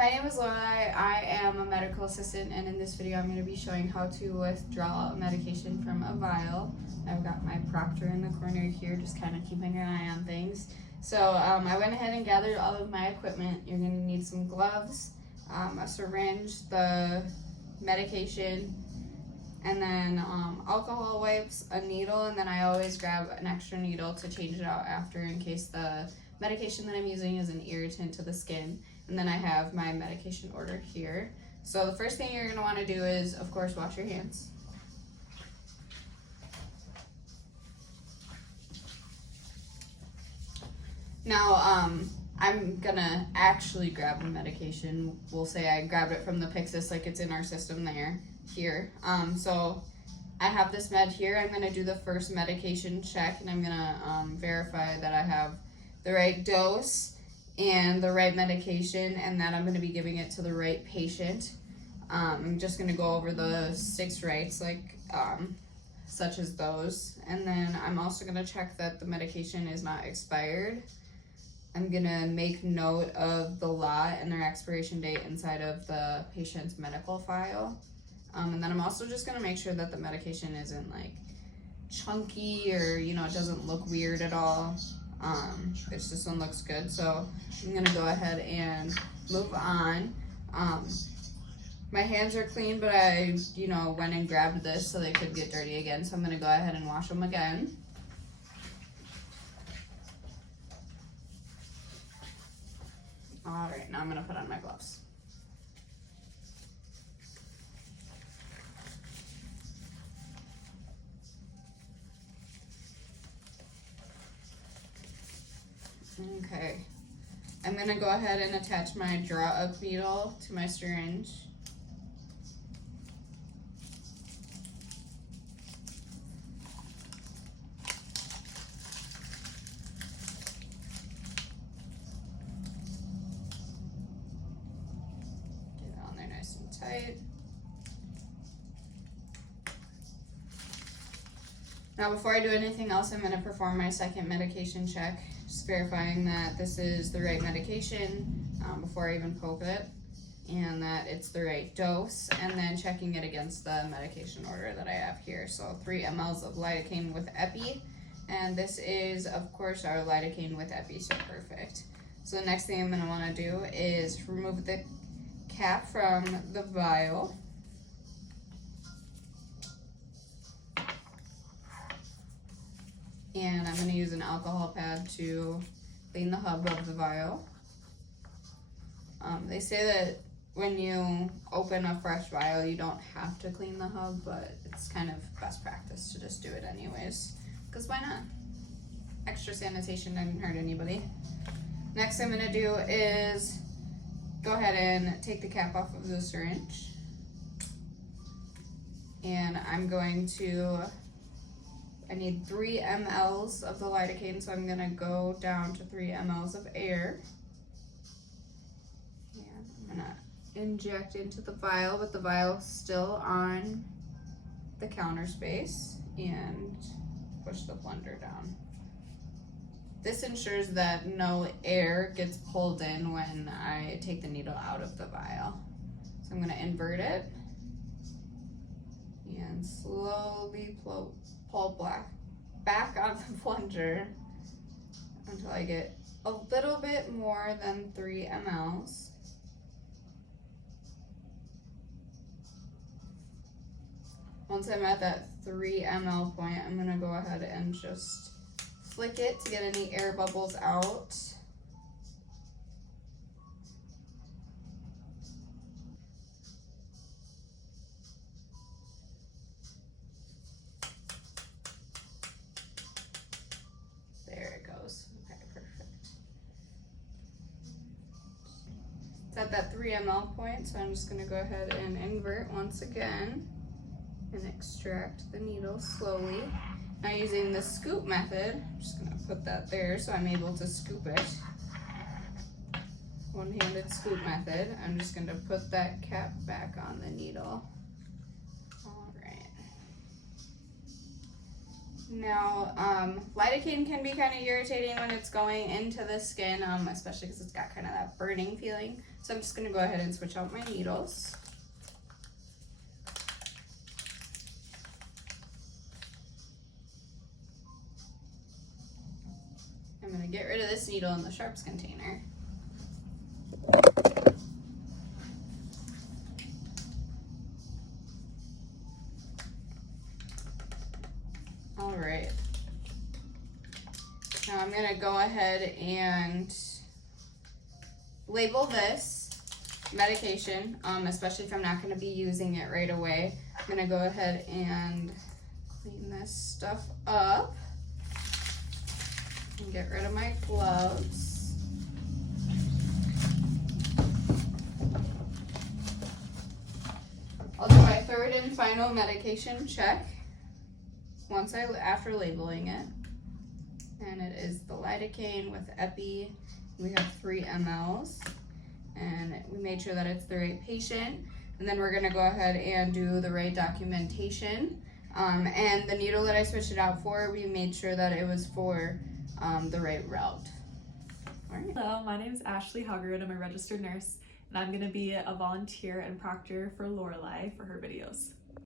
My name is Lorelai. I am a medical assistant, and in this video I'm going to be showing how to withdraw medication from a vial. I've got my proctor in the corner here, just kind of keeping an eye on things. So I went ahead and gathered all of my equipment. You're going to need some gloves, a syringe, the medication, and then alcohol wipes, a needle, and then I always grab an extra needle to change it out after in case the medication that I'm using is an irritant to the skin. And then I have my medication order here. So the first thing you're going to want to do is, of course, wash your hands. Now, I'm gonna actually grab the medication. We'll say I grabbed it from the Pyxis, like it's in our system here. So I have this med here. I'm gonna do the first medication check, and I'm gonna verify that I have the right dose and the right medication, and that I'm gonna be giving it to the right patient. I'm just gonna go over the 6 rights, like such as those, and then I'm also gonna check that the medication is not expired. I'm gonna make note of the lot and their expiration date inside of the patient's medical file. And then I'm also just gonna make sure that the medication isn't like chunky or, it doesn't look weird at all. This one looks good, so I'm gonna go ahead and move on. My hands are clean, but I, went and grabbed this so they could get dirty again, so I'm gonna go ahead and wash them again. All right, now I'm gonna put on my gloves. Okay, I'm gonna go ahead and attach my draw-up needle to my syringe. Get it on there nice and tight. Now before I do anything else, I'm gonna perform my second medication check. Just verifying that this is the right medication before I even poke it, and that it's the right dose, and then checking it against the medication order that I have here. So 3 mLs of lidocaine with epi, and this is, of course, our lidocaine with epi, so perfect. So the next thing I'm going to want to do is remove the cap from the vial. And I'm going to use an alcohol pad to clean the hub of the vial. They say that when you open a fresh vial, you don't have to clean the hub, but it's kind of best practice to just do it anyways, because why not? Extra sanitation doesn't hurt anybody. Next I'm going to do is go ahead and take the cap off of the syringe. And I'm going to... I need 3 mLs of the lidocaine, so I'm gonna go down to 3 mLs of air. And I'm gonna inject into the vial, with the vial still on the counter space, and push the plunger down. This ensures that no air gets pulled in when I take the needle out of the vial. So I'm gonna invert it and slowly pull back on the plunger until I get a little bit more than 3 mLs. Once I'm at that 3 mL point, I'm gonna go ahead and just flick it to get any air bubbles out. It's at that 3 mL point, so I'm just going to go ahead and invert once again and extract the needle slowly. Now using the scoop method, I'm just going to put that there so I'm able to scoop it. One-handed scoop method. I'm just going to put that cap back on the needle. All right. Now, lidocaine can be kind of irritating when it's going into the skin, especially because it's got kind of that burning feeling. So I'm just going to go ahead and switch out my needles. I'm going to get rid of this needle in the sharps container. All right. Now I'm going to go ahead and label this medication, especially if I'm not going to be using it right away. I'm going to go ahead and clean this stuff up and get rid of my gloves. I'll do my third and final medication check after labeling it. And it is the lidocaine with epi. We have 3 mLs. And we made sure that it's the right patient. And then we're gonna go ahead and do the right documentation. And the needle that I switched it out for, we made sure that it was for the right route. All right. Hello, my name is Ashley Hoggerud. I'm a registered nurse, and I'm gonna be a volunteer and proctor for Lorelei for her videos.